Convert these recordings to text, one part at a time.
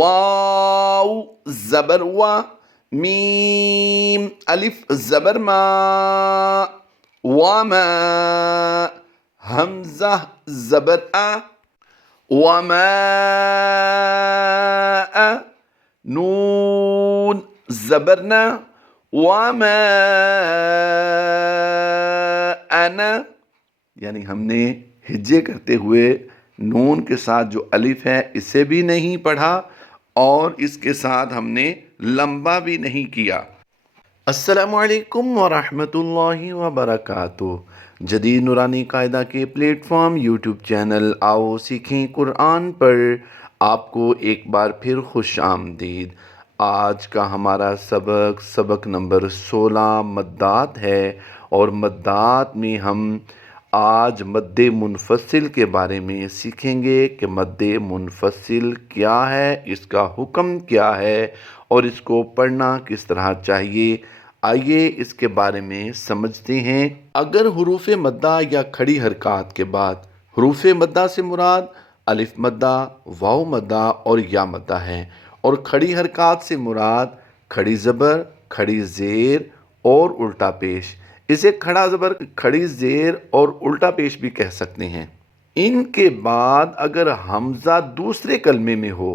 واو زبر وا، میم الف زبر ما، وما حمزہ زبر ا، وما نون زبر نا، وما انا، یعنی ہم نے ہجے کرتے ہوئے نون کے ساتھ جو الف ہے اسے بھی نہیں پڑھا اور اس کے ساتھ ہم نے لمبا بھی نہیں کیا۔ السلام علیکم ورحمۃ اللہ وبرکاتہ۔ جدید نورانی قاعدہ کے پلیٹ فارم یوٹیوب چینل آؤ سیکھیں قرآن پر آپ کو ایک بار پھر خوش آمدید۔ آج کا ہمارا سبق نمبر 16 مدات ہے، اور مدات میں ہم آج مد منفصل کے بارے میں سیکھیں گے کہ مد منفصل کیا ہے، اس کا حکم کیا ہے اور اس کو پڑھنا کس طرح چاہیے۔ آئیے اس کے بارے میں سمجھتے ہیں۔ اگر حروف مدہ یا کھڑی حرکات کے بعد حروف مدہ سے مراد الف مدہ، واو مدہ اور یا مدہ ہے، اور کھڑی حرکات سے مراد کھڑی زبر، کھڑی زیر اور الٹا پیش، اسے کھڑا زبر، کھڑی زیر اور الٹا پیش بھی کہہ سکتے ہیں۔ ان کے بعد اگر حمزہ دوسرے کلمے میں ہو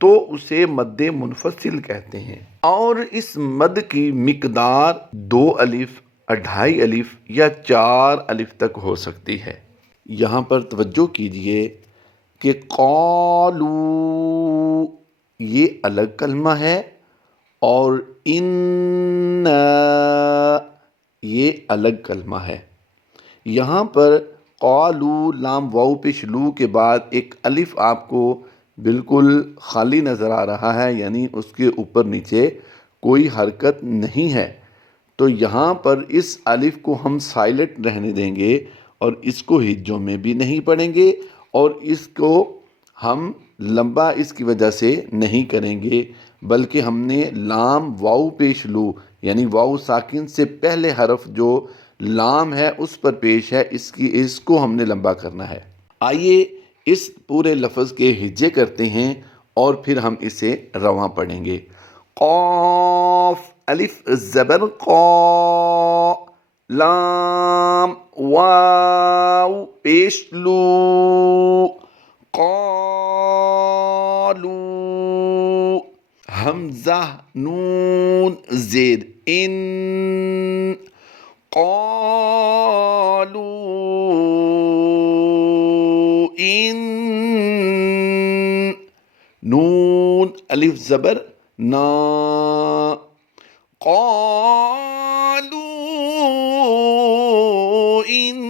تو اسے مد منفصل کہتے ہیں، اور اس مد کی مقدار 2 الف، 2.5 الف یا 4 الف تک ہو سکتی ہے۔ یہاں پر توجہ کیجئے کہ قالو یہ الگ کلمہ ہے اور ان یہ الگ کلمہ ہے۔ یہاں پر قالو لام واو پیش لو کے بعد ایک الف آپ کو بالکل خالی نظر آ رہا ہے، یعنی اس کے اوپر نیچے کوئی حرکت نہیں ہے، تو یہاں پر اس الف کو ہم سائلنٹ رہنے دیں گے اور اس کو ہجوں میں بھی نہیں پڑھیں گے، اور اس کو ہم لمبا اس کی وجہ سے نہیں کریں گے، بلکہ ہم نے لام واو پیش لو یعنی واو ساکن سے پہلے حرف جو لام ہے اس پر پیش ہے، اس کو ہم نے لمبا کرنا ہے۔ آئیے اس پورے لفظ کے ہجے کرتے ہیں اور پھر ہم اسے رواں پڑھیں گے۔ قاف الف زبر قا، لام واو پیش لو، قالو حمزہ نون زیر ان، قالو ان، نون الف زبر نا، قالو ان،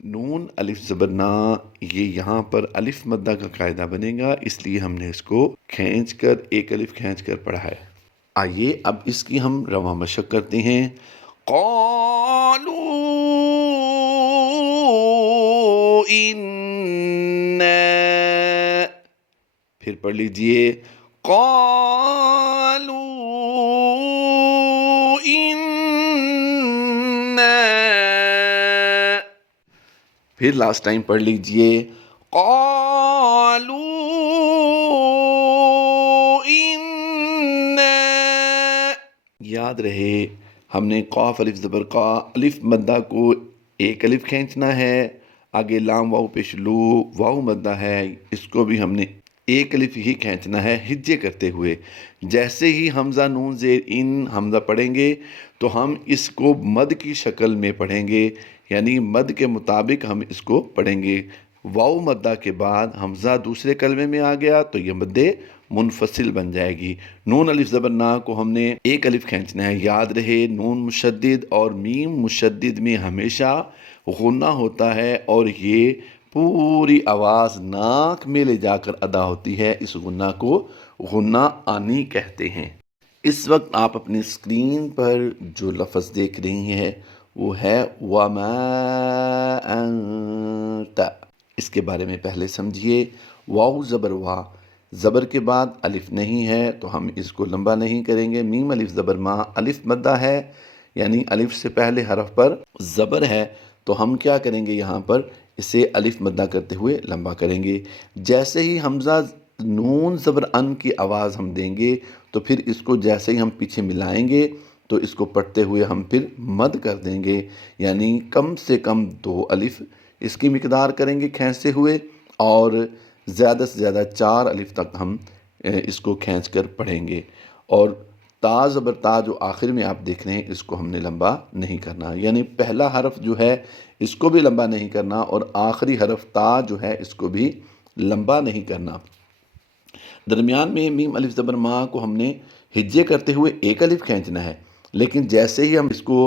نون الف زبر نا، یہ یہاں پر الف مدہ کا قاعدہ بنے گا، اس لیے ہم نے اس کو کھینچ کر ایک الف کھینچ کر پڑھا ہے۔ آئیے اب اس کی ہم رواں مشق کرتے ہیں۔ قالو ان، پھر پڑھ لیجئے قالو ان، پھر لاسٹ ٹائم پڑھ لیجئے قالو ان۔ یاد رہے ہم نے قاف الف زبر قا الف مدہ کو ایک الف کھینچنا ہے، آگے لام واو پیش لو واو مدہ ہے، اس کو بھی ہم نے ایک الف ہی کھینچنا ہے ہجے کرتے ہوئے۔ جیسے ہی حمزہ نون زیر ان حمزہ پڑھیں گے تو ہم اس کو مد کی شکل میں پڑھیں گے، یعنی مد کے مطابق ہم اس کو پڑھیں گے۔ واو مدہ کے بعد حمزہ دوسرے کلمے میں آ گیا تو یہ مد منفصل بن جائے گی۔ نون الف زبر نا کو ہم نے ایک الف کھینچنا ہے۔ یاد رہے نون مشدد اور میم مشدد میں ہمیشہ غنہ ہوتا ہے، اور یہ پوری آواز ناک میں لے جا کر ادا ہوتی ہے، اس غنہ کو غنہ آنی کہتے ہیں۔ اس وقت آپ اپنی اسکرین پر جو لفظ دیکھ رہی ہیں وہ ہے وَمَا أَنْتَ۔ اس کے بارے میں پہلے سمجھیے۔ واو زبر وا، زبر کے بعد الف نہیں ہے تو ہم اس کو لمبا نہیں کریں گے۔ میم الف زبر ما، الف مدہ ہے یعنی الف سے پہلے حرف پر زبر ہے، تو ہم کیا کریں گے، یہاں پر اسے الف مدہ کرتے ہوئے لمبا کریں گے۔ جیسے ہی حمزہ نون زبر ان کی آواز ہم دیں گے تو پھر اس کو جیسے ہی ہم پیچھے ملائیں گے تو اس کو پڑھتے ہوئے ہم پھر مد کر دیں گے، یعنی کم سے کم 2 الف اس کی مقدار کریں گے کھینچتے ہوئے، اور زیادہ سے زیادہ 4 الف تک ہم اس کو کھینچ کر پڑھیں گے۔ اور تا زبر تا جو آخر میں آپ دیکھ رہے ہیں اس کو ہم نے لمبا نہیں کرنا، یعنی پہلا حرف جو ہے اس کو بھی لمبا نہیں کرنا اور آخری حرف تا جو ہے اس کو بھی لمبا نہیں کرنا۔ درمیان میں میم الف زبر ما کو ہم نے ہجے کرتے ہوئے 1 الف کھینچنا ہے، لیکن جیسے ہی ہم اس کو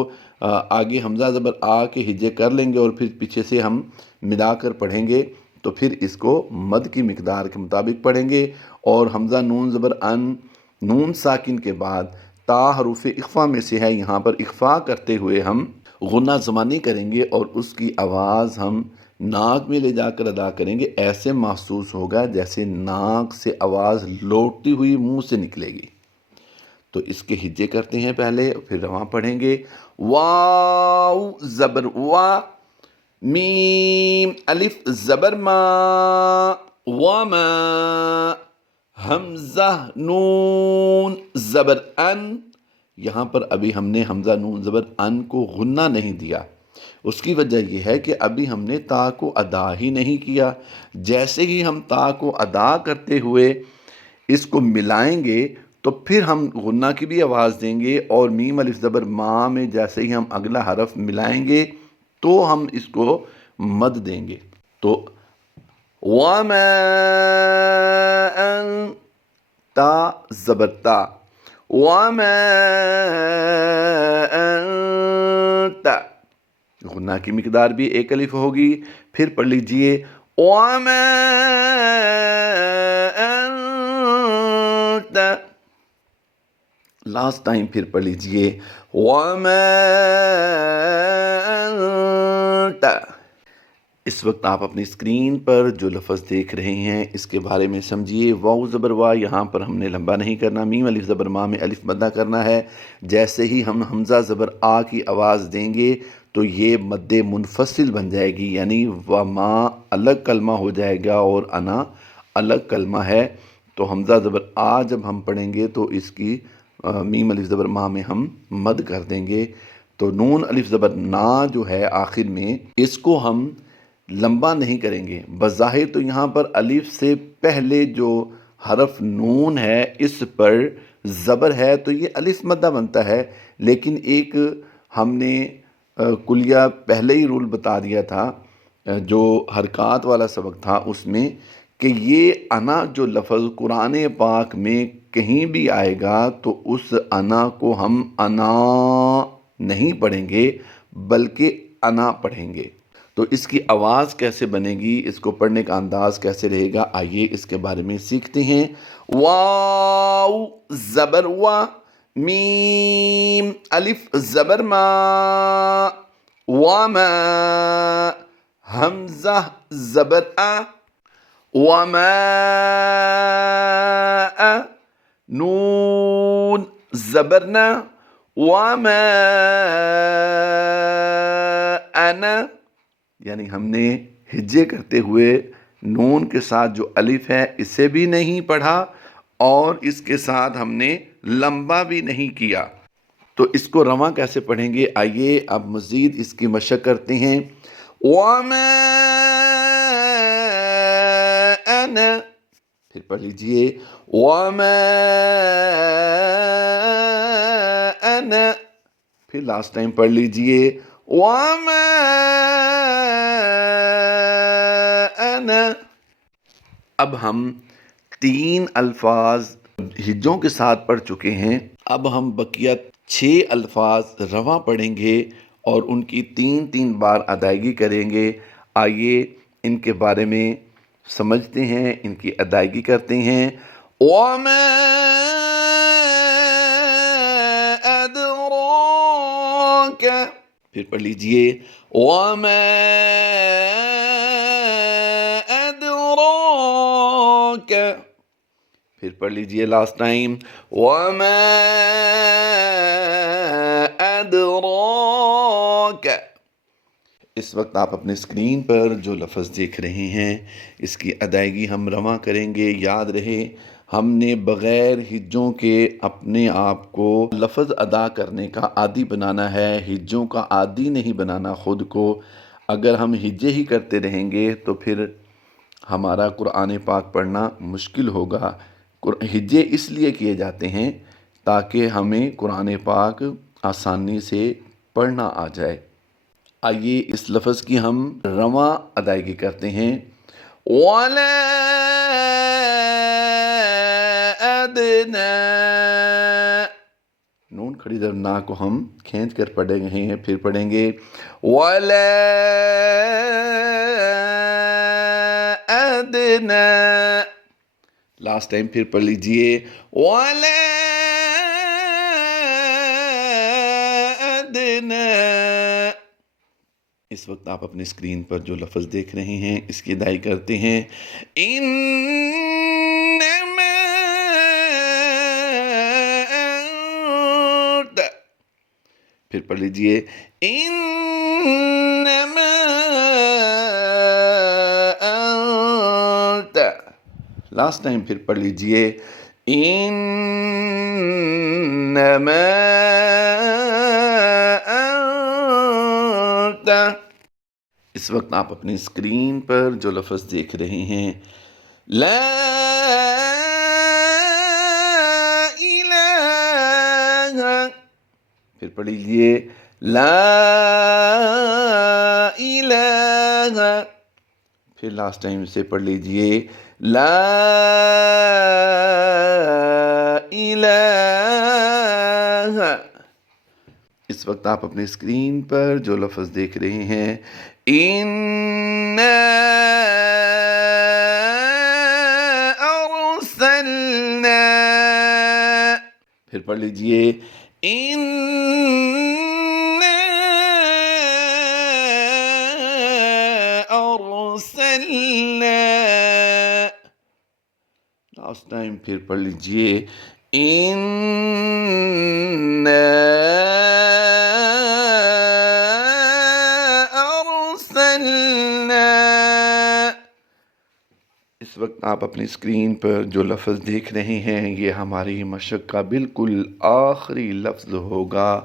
آگے حمزہ زبر آ کے ہجے کر لیں گے اور پھر پیچھے سے ہم ملا کر پڑھیں گے تو پھر اس کو مد کی مقدار کے مطابق پڑھیں گے، اور حمزہ نون زبر ان نون ساکن کے بعد تا حروف اخفا میں سے ہے، یہاں پر اخفا کرتے ہوئے ہم غنہ زمانی کریں گے اور اس کی آواز ہم ناک میں لے جا کر ادا کریں گے۔ ایسے محسوس ہوگا جیسے ناک سے آواز لوٹتی ہوئی منہ سے نکلے گی۔ تو اس کے ہجے کرتے ہیں پہلے، پھر رواں پڑھیں گے۔ واو زبر وا، میم الف زبر ما، وما، حمزہ نون زبر ان، یہاں پر ابھی ہم نے حمزہ نون زبر ان کو غنہ نہیں دیا، اس کی وجہ یہ ہے کہ ابھی ہم نے تا کو ادا ہی نہیں کیا۔ جیسے ہی ہم تا کو ادا کرتے ہوئے اس کو ملائیں گے تو پھر ہم غنہ کی بھی آواز دیں گے، اور میم الف زبر ما میں جیسے ہی ہم اگلا حرف ملائیں گے تو ہم اس کو مد دیں گے۔ تو وما ان، تا زبر تا، وما انت، غنہ کی مقدار بھی 1 الف ہوگی۔ پھر پڑھ لیجئے وما انت، لاسٹ ٹائم پھر پڑھ لیجئے وما انت۔ اس وقت آپ اپنی اسکرین پر جو لفظ دیکھ رہے ہیں اس کے بارے میں سمجھیے۔ واو زبر وا یہاں پر ہم نے لمبا نہیں کرنا، میم الف زبر ما میں الف مدہ کرنا ہے۔ جیسے ہی ہم حمزہ زبر آ کی آواز دیں گے تو یہ مد منفصل بن جائے گی، یعنی وما الگ کلمہ ہو جائے گا اور انا الگ کلمہ ہے۔ تو حمزہ زبر آ جب ہم پڑھیں گے تو اس کی میم الف زبر ما میں ہم مد کر دیں گے۔ تو نون الف زبر نا جو ہے آخر میں، اس کو ہم لمبا نہیں کریں گے۔ بظاہر تو یہاں پر الف سے پہلے جو حرف نون ہے اس پر زبر ہے تو یہ الف مدہ بنتا ہے، لیکن ایک ہم نے کلیہ پہلے ہی رول بتا دیا تھا جو حرکات والا سبق تھا اس میں، کہ یہ انا جو لفظ قرآن پاک میں کہیں بھی آئے گا تو اس انا کو ہم انا نہیں پڑھیں گے بلکہ انا پڑھیں گے۔ تو اس کی آواز کیسے بنے گی، اس کو پڑھنے کا انداز کیسے رہے گا، آئیے اس کے بارے میں سیکھتے ہیں۔ واو زبر وا، میم الف زبر ما، وما، حمزہ زبر آ، وما آ، نون زبر نا، وما انا، یعنی ہم نے ہجے کرتے ہوئے نون کے ساتھ جو الف ہے اسے بھی نہیں پڑھا اور اس کے ساتھ ہم نے لمبا بھی نہیں کیا۔ تو اس کو رواں کیسے پڑھیں گے، آئیے اب مزید اس کی مشق کرتے ہیں۔ وَمَا أَنَا، پھر پڑھ لیجئے وَمَا أَنَا، پھر لاسٹ ٹائم پڑھ لیجئے وَمَا أَنَا۔ اب ہم 3 الفاظ ہجوں کے ساتھ پڑھ چکے ہیں، اب ہم بقیہ 6 الفاظ رواں پڑھیں گے اور ان کی 3 بار ادائیگی کریں گے۔ آئیے ان کے بارے میں سمجھتے ہیں، ان کی ادائیگی کرتے ہیں۔ وَمَا أَدْرَاكَ، پھر پڑھ لیجئے وَمَا أَدْرَاكَ، پھر پڑھ لیجئے لاسٹ ٹائم وَمَا أَدْرَاكَ۔ اس وقت آپ اپنے اسکرین پر جو لفظ دیکھ رہے ہیں اس کی ادائیگی ہم رواں کریں گے۔ یاد رہے ہم نے بغیر ہجوں کے اپنے آپ کو لفظ ادا کرنے کا عادی بنانا ہے، ہجوں کا عادی نہیں بنانا خود کو۔ اگر ہم ہجے ہی کرتے رہیں گے تو پھر ہمارا قرآن پاک پڑھنا مشکل ہوگا۔ ہجے اس لیے کیے جاتے ہیں تاکہ ہمیں قرآن پاک آسانی سے پڑھنا آ جائے۔ آئیے اس لفظ کی ہم رواں ادائیگی کرتے ہیں۔ وَلَا أَدْنَىٰ، نون کھڑی در نا کو ہم کھینچ کر پڑھ رہے ہیں، پھر پڑھیں گے وَلَا أَدْنَىٰ، لاسٹ ٹائم پھر پڑھ لیجئے وَلَا أَدْنَىٰ۔ اس وقت آپ اپنے اسکرین پر جو لفظ دیکھ رہے ہیں اس کی ادائی کرتے ہیں۔ انما انت، پھر پڑھ لیجئے انما انت، لاسٹ ٹائم پھر پڑھ لیجئے انما انت۔ اس وقت آپ اپنی اسکرین پر جو لفظ دیکھ رہے ہیں لا الہ، پھر پڑھ لیجئے لا الہ، پھر لاسٹ ٹائم سے پڑھ لیجئے لا الہ۔ اس وقت آپ اپنے اسکرین پر جو لفظ دیکھ رہے ہیں اِنَّا أَرْسَلْنَا، پھر پڑھ لیجئے اِنَّا أَرْسَلْنَا، لاسٹ ٹائم پھر پڑھ لیجئے اِنَّا اس وقت آپ اپنی اسکرین پر جو لفظ دیکھ رہے ہیں یہ ہماری مشق کا بالکل آخری لفظ ہوگا۔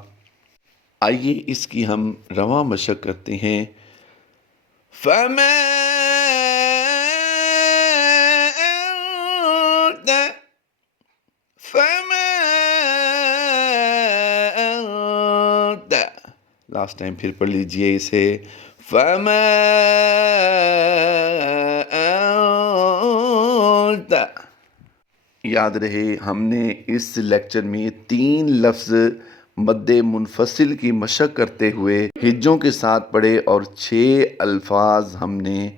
آئیے اس کی ہم رواں مشق کرتے ہیں۔ فَمَا أَنْتَ، فَمَا أَنْتَ، لاسٹ ٹائم پھر پڑھ لیجئے اسے فَمَا أَنْتَ۔ یاد رہے ہم نے اس لیکچر میں 3 لفظ مد منفصل کی مشق کرتے ہوئے ہجوں کے ساتھ پڑھے اور 6 الفاظ ہم نے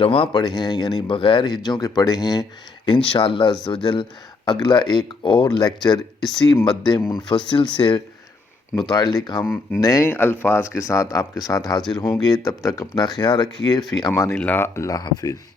رواں پڑھے ہیں، یعنی بغیر ہجوں کے پڑھے ہیں۔ انشاءاللہ عزوجل اگلا ایک اور لیکچر اسی مد منفصل سے متعلق ہم نئے الفاظ کے ساتھ آپ کے ساتھ حاضر ہوں گے۔ تب تک اپنا خیال رکھیے۔ فی امان اللہ، اللہ حافظ۔